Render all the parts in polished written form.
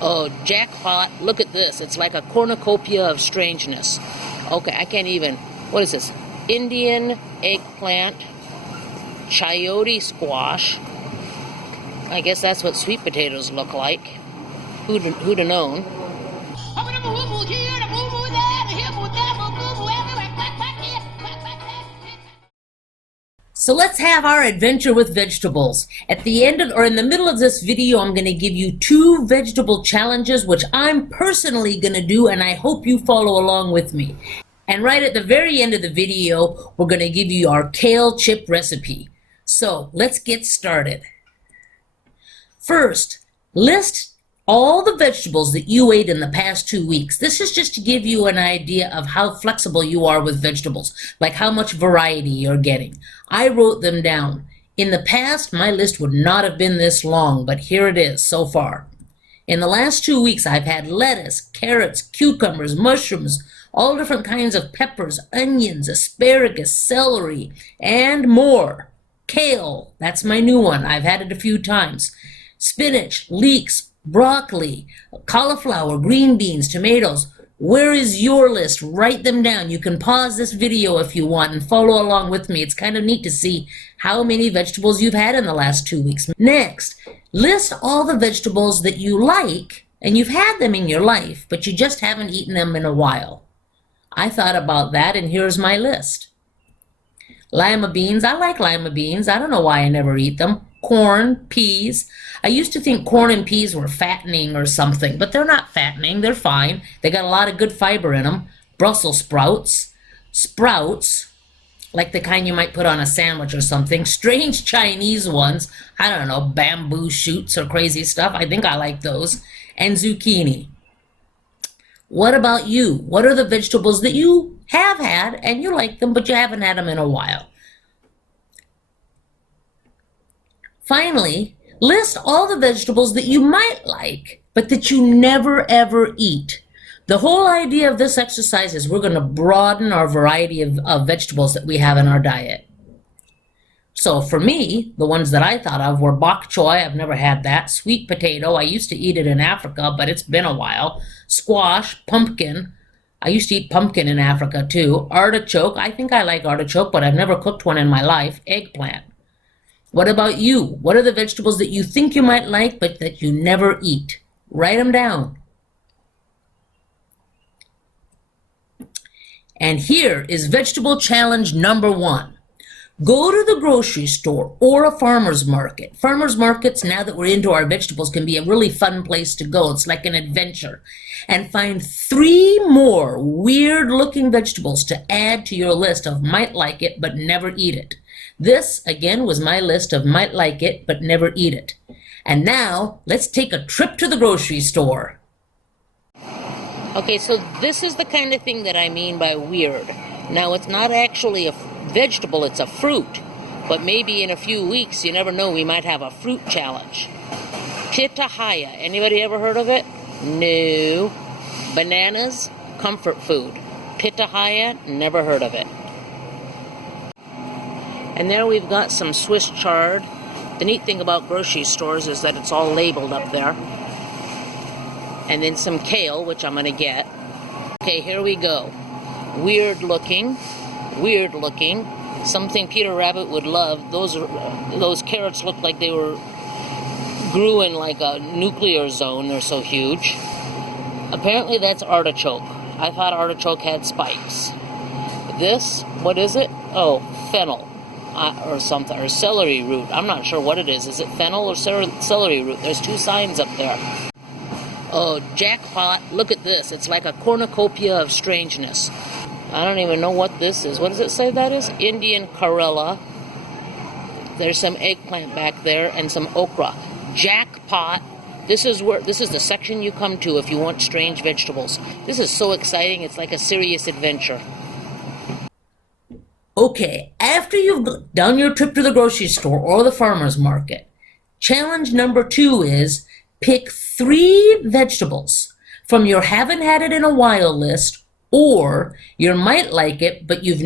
Oh, jackpot, look at this. It's like a cornucopia of strangeness. Okay, I can't even, what is this? Indian eggplant, chayote squash. I guess that's what sweet potatoes look like. Who'd have known? So let's have our adventure with vegetables. At the end of, or in the middle of this video, I'm going to give you 2 vegetable challenges, which I'm personally going to do, and I hope you follow along with me. And right at the very end of the video, we're going to give you our kale chip recipe. So let's get started. First, list all the vegetables that you ate in the past 2 weeks. This is just to give you an idea of how flexible you are with vegetables, like how much variety you're getting. I wrote them down. In the past, my list would not have been this long, but here it is so far. In the last 2 weeks, I've had lettuce, carrots, cucumbers, mushrooms, all different kinds of peppers, onions, asparagus, celery, and more. Kale, that's my new one. I've had it a few times. Spinach, leeks, broccoli, cauliflower, green beans, tomatoes. Where is your list? Write them down. You can pause this video if you want and follow along with me. It's kind of neat to see how many vegetables you've had in the last 2 weeks. Next, list all the vegetables that you like and you've had them in your life, but you just haven't eaten them in a while. I thought about that, and here's my list. Lima beans. I like lima beans. I don't know why I never eat them. Corn, peas. I used to think corn and peas were fattening or something, but they're not fattening. They're fine. They got a lot of good fiber in them. Brussels sprouts. Sprouts, like the kind you might put on a sandwich or something. Strange Chinese ones. I don't know, bamboo shoots or crazy stuff. I think I like those. And zucchini. What about you? What are the vegetables that you have had and you like them, but you haven't had them in a while? Finally, list all the vegetables that you might like, but that you never ever eat. The whole idea of this exercise is we're going to broaden our variety of vegetables that we have in our diet. So for me, the ones that I thought of were bok choy. I've never had that. Sweet potato. I used to eat it in Africa, but it's been a while. Squash, pumpkin. I used to eat pumpkin in Africa too. Artichoke. I think I like artichoke, but I've never cooked one in my life. Eggplant. What about you? What are the vegetables that you think you might like, but that you never eat? Write them down. And here is vegetable challenge number 1. Go to the grocery store or a farmer's market. Farmer's markets, now that we're into our vegetables, can be a really fun place to go. It's like an adventure. And find 3 more weird-looking vegetables to add to your list of might like it but never eat it. This, again, was my list of might like it but never eat it. And now, let's take a trip to the grocery store. Okay, so this is the kind of thing that I mean by weird. Now, it's not actually a vegetable, it's a fruit. But maybe in a few weeks, you never know, we might have a fruit challenge. Pitahaya. Anybody ever heard of it? No. Bananas, comfort food. Pitahaya, never heard of it. And there we've got some Swiss chard. The neat thing about grocery stores is that it's all labeled up there. And then some kale, which I'm going to get. Okay, here we go. Weird looking. Weird looking. Something Peter Rabbit would love. Those carrots look like they grew in like a nuclear zone. They're so huge. Apparently that's artichoke. I thought artichoke had spikes. This, what is it? Oh, fennel. Or something, or celery root. I'm not sure what it is. Is it fennel or celery root? There's 2 signs up there. Oh, jackpot, look at this. It's like a cornucopia of strangeness. I don't even know what this is. What does it say that is? Indian Karela. There's some eggplant back there and some okra. Jackpot. This is the section you come to if you want strange vegetables. This is so exciting. It's like a serious adventure. Okay, after you've done your trip to the grocery store or the farmer's market, challenge number 2 is pick 3 vegetables from your haven't had it in a while list or your might like it but you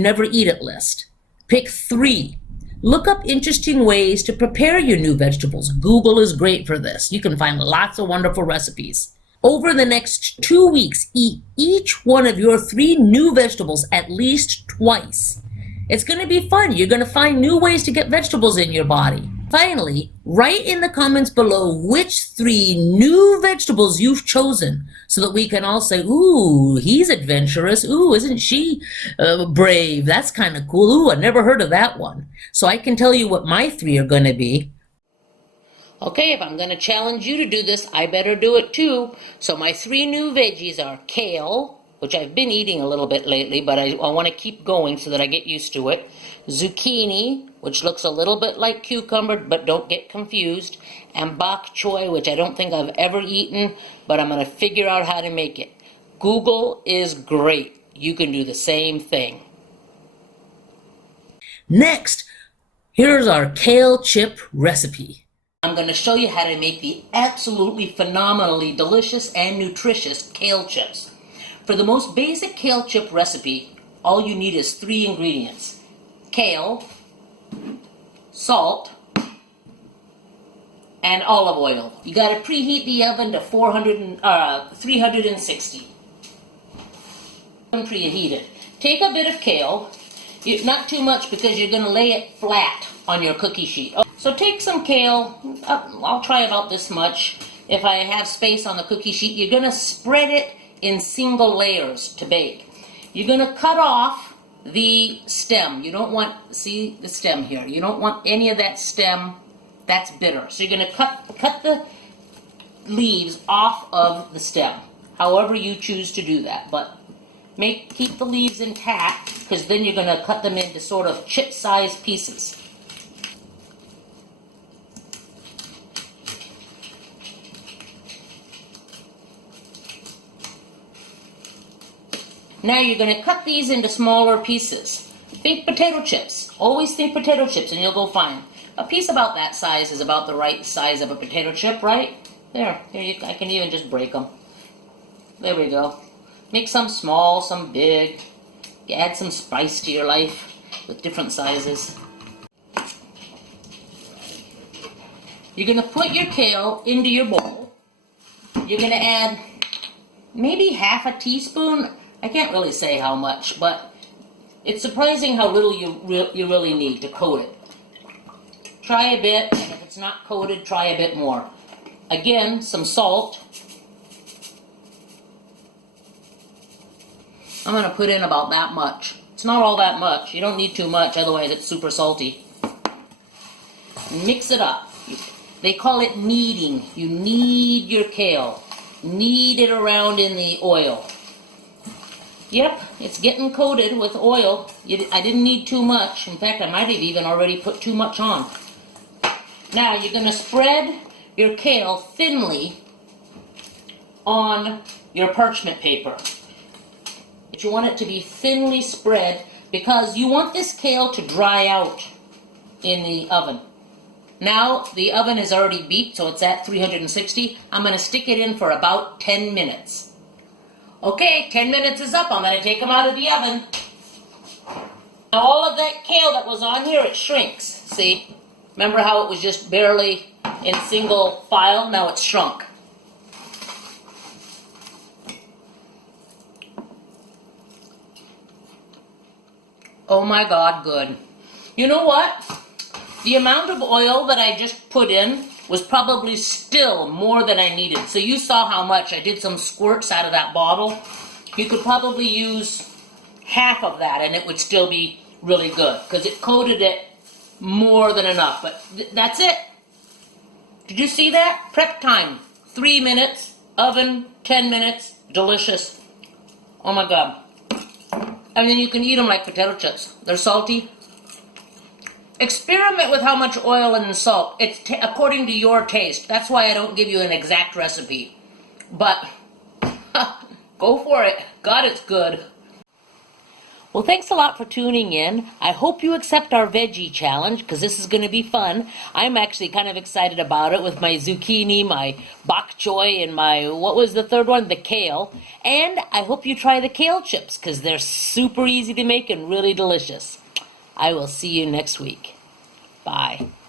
never eat it list. Pick 3. Look up interesting ways to prepare your new vegetables. Google is great for this. You can find lots of wonderful recipes. Over the next 2 weeks, eat each one of your 3 new vegetables at least twice. It's going to be fun. You're going to find new ways to get vegetables in your body. Finally, write in the comments below which 3 new vegetables you've chosen so that we can all say, ooh, he's adventurous. Ooh, isn't she brave? That's kind of cool. Ooh, I never heard of that one. So I can tell you what my 3 are going to be. Okay, if I'm going to challenge you to do this, I better do it too. So my 3 new veggies are kale, which I've been eating a little bit lately, but I want to keep going so that I get used to it. Zucchini, which looks a little bit like cucumber, but don't get confused. And bok choy, which I don't think I've ever eaten, but I'm going to figure out how to make it. Google is great. You can do the same thing. Next, here's our kale chip recipe. I'm going to show you how to make the absolutely phenomenally delicious and nutritious kale chips. For the most basic kale chip recipe, all you need is 3 ingredients. Kale, salt, and olive oil. You got to preheat the oven to 360. Preheated. Take a bit of kale, not too much because you're going to lay it flat on your cookie sheet. So take some kale, I'll try about this much. If I have space on the cookie sheet, you're going to spread it in single layers to bake. You're going to cut off the stem. You don't want, see the stem here, you don't want any of that stem, that's bitter. So you're going to cut the leaves off of the stem, however you choose to do that. But keep the leaves intact, because then you're going to cut them into sort of chip-sized pieces. Now you're going to cut these into smaller pieces. Think potato chips. Always think potato chips and you'll go fine. A piece about that size is about the right size of a potato chip, right? There I can even just break them. There we go. Make some small, some big. Add some spice to your life with different sizes. You're going to put your kale into your bowl. You're going to add maybe half a teaspoon. I can't really say how much, but it's surprising how little you really need to coat it. Try a bit, and if it's not coated, try a bit more. Again, some salt. I'm going to put in about that much. It's not all that much. You don't need too much, otherwise it's super salty. Mix it up. They call it kneading. You knead your kale. Knead it around in the oil. Yep, it's getting coated with oil. I didn't need too much. In fact, I might have even already put too much on. Now you're going to spread your kale thinly on your parchment paper. But you want it to be thinly spread because you want this kale to dry out in the oven. Now the oven is already beat, so it's at 360. I'm going to stick it in for about 10 minutes. Okay, 10 minutes is up. I'm going to take them out of the oven. Now all of that kale that was on here, it shrinks. See? Remember how it was just barely in single file? Now it's shrunk. Oh my God, good. You know what? The amount of oil that I just put in was probably still more than I needed. So you saw how much. I did some squirts out of that bottle. You could probably use half of that and it would still be really good because it coated it more than enough. But that's it. Did you see that? Prep time, 3 minutes. Oven, 10 minutes. Delicious. Oh my God. And then you can eat them like potato chips. They're salty. Experiment with how much oil and salt. It's according to your taste. That's why I don't give you an exact recipe. But go for it. God, it's good. Well, thanks a lot for tuning in. I hope you accept our veggie challenge because this is going to be fun. I'm actually kind of excited about it with my zucchini, my bok choy, and my, what was the third one? The kale. And I hope you try the kale chips because they're super easy to make and really delicious. I will see you next week. Bye.